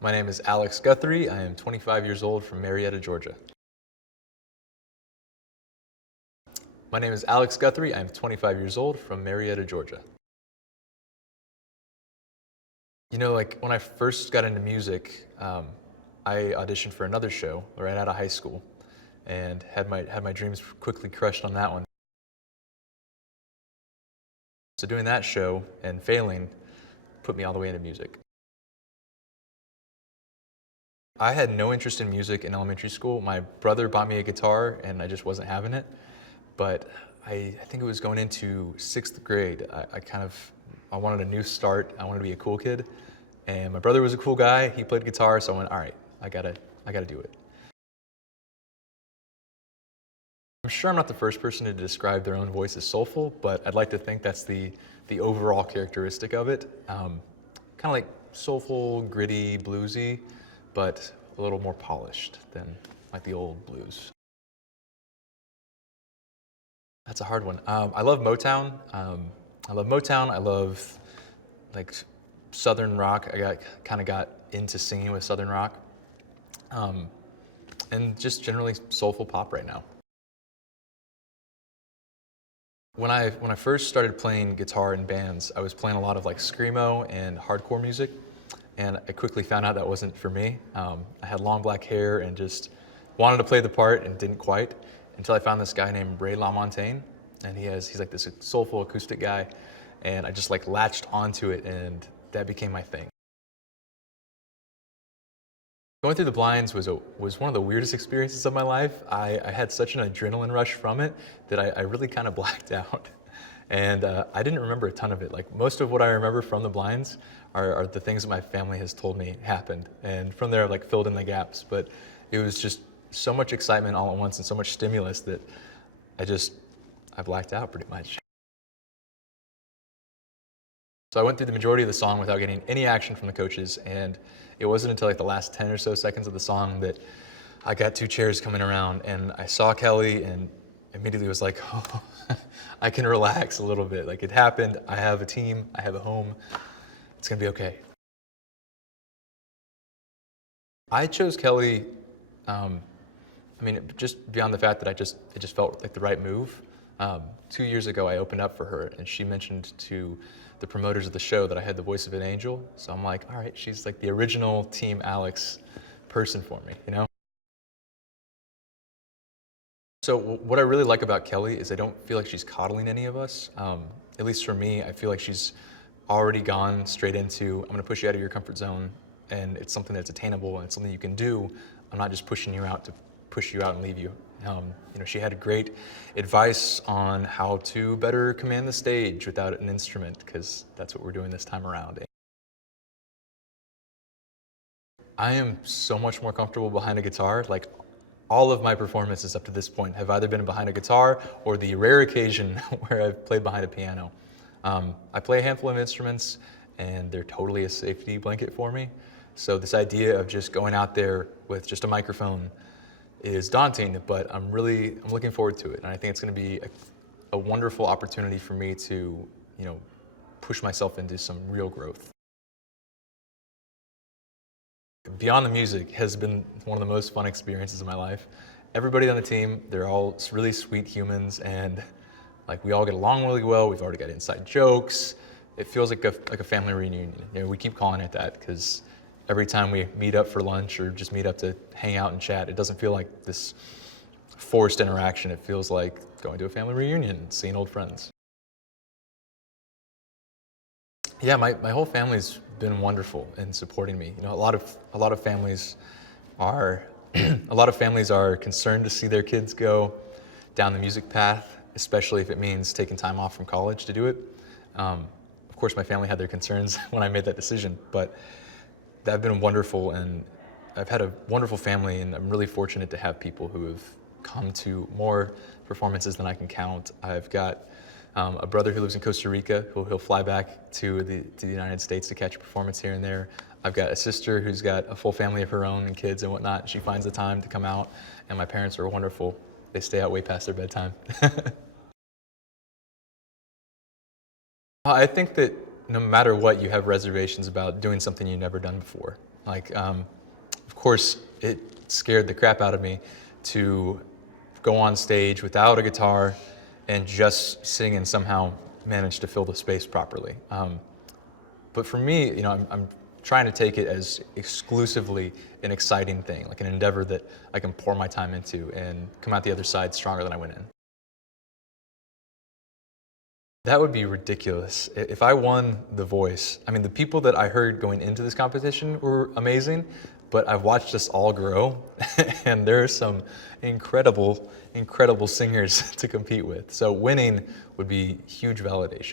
My name is Alex Guthrie. I am 25 years old from Marietta, Georgia. My name is Alex Guthrie. I'm 25 years old from Marietta, Georgia. You know, like when I first got into music, I auditioned for another show right out of high school and had my dreams quickly crushed on that one. So doing that show and failing put me all the way into music. I had no interest in music in elementary school. My brother bought me a guitar and I just wasn't having it. But I think it was going into 6th grade. I wanted a new start. I wanted to be a cool kid. And my brother was a cool guy. He played guitar, so I went, all right, I gotta do it. I'm sure I'm not the first person to describe their own voice as soulful, but I'd like to think that's the overall characteristic of it. Kind of like soulful, gritty, bluesy, but a little more polished than like the old blues. That's a hard one. I love Motown. I love like Southern rock. I kind of got into singing with Southern rock, and just generally soulful pop right now. When I first started playing guitar in bands, I was playing a lot of like screamo and hardcore music, and I quickly found out that wasn't for me. I had long black hair and just wanted to play the part and didn't quite until I found this guy named Ray LaMontagne, and he's like this soulful acoustic guy, and I just like latched onto it, and that became my thing. Going through the blinds was one of the weirdest experiences of my life. I had such an adrenaline rush from it that I really kind of blacked out. And I didn't remember a ton of it. Like most of what I remember from the blinds are the things that my family has told me happened. And from there I've like filled in the gaps. But it was just so much excitement all at once and so much stimulus that I blacked out pretty much. So I went through the majority of the song without getting any action from the coaches, and it wasn't until like the last 10 or so seconds of the song that I got 2 chairs coming around, and I saw Kelly and immediately was like, oh, I can relax a little bit. Like it happened, I have a team, I have a home, it's gonna be okay. I chose Kelly, just beyond the fact that it just felt like the right move. 2 years ago, I opened up for her, and she mentioned to the promoters of the show that I had the voice of an angel. So I'm like, all right, she's like the original Team Alex person for me, you know? So what I really like about Kelly is I don't feel like she's coddling any of us. At least for me, I feel like she's already gone straight into, I'm gonna push you out of your comfort zone, and it's something that's attainable and it's something you can do. I'm not just pushing you out to push you out and leave you. She had great advice on how to better command the stage without an instrument, because that's what we're doing this time around. I am so much more comfortable behind a guitar. Like all of my performances up to this point have either been behind a guitar or the rare occasion where I've played behind a piano. I play a handful of instruments and they're totally a safety blanket for me. So this idea of just going out there with just a microphone is daunting, but I'm looking forward to it. And I think it's gonna be a wonderful opportunity for me to, push myself into some real growth. Beyond the music has been one of the most fun experiences of my life. Everybody on the team, they're all really sweet humans, and like we all get along really well. We've already got inside jokes. It feels like a family reunion. We keep calling it that because every time we meet up for lunch or just meet up to hang out and chat, it doesn't feel like this forced interaction. It feels like going to a family reunion, seeing old friends. Yeah, my whole family's been wonderful in supporting me. A lot of families are a lot of families are concerned to see their kids go down the music path, especially if it means taking time off from college to do it. Of course, my family had their concerns when I made that decision, but that's been wonderful, and I've had a wonderful family, and I'm really fortunate to have people who have come to more performances than I can count. I've got a brother who lives in Costa Rica, he'll fly back to the United States to catch a performance here and there. I've got a sister who's got a full family of her own and kids and whatnot. She finds the time to come out, and my parents are wonderful. They stay out way past their bedtime. I think that no matter what, you have reservations about doing something you've never done before. Like, of course, it scared the crap out of me to go on stage without a guitar and just sing and somehow manage to fill the space properly. But for me, I'm trying to take it as exclusively an exciting thing, like an endeavor that I can pour my time into and come out the other side stronger than I went in. That would be ridiculous. If I won The Voice, I mean, the people that I heard going into this competition were amazing, but I've watched us all grow, and there are some incredible, incredible singers to compete with. So winning would be huge validation.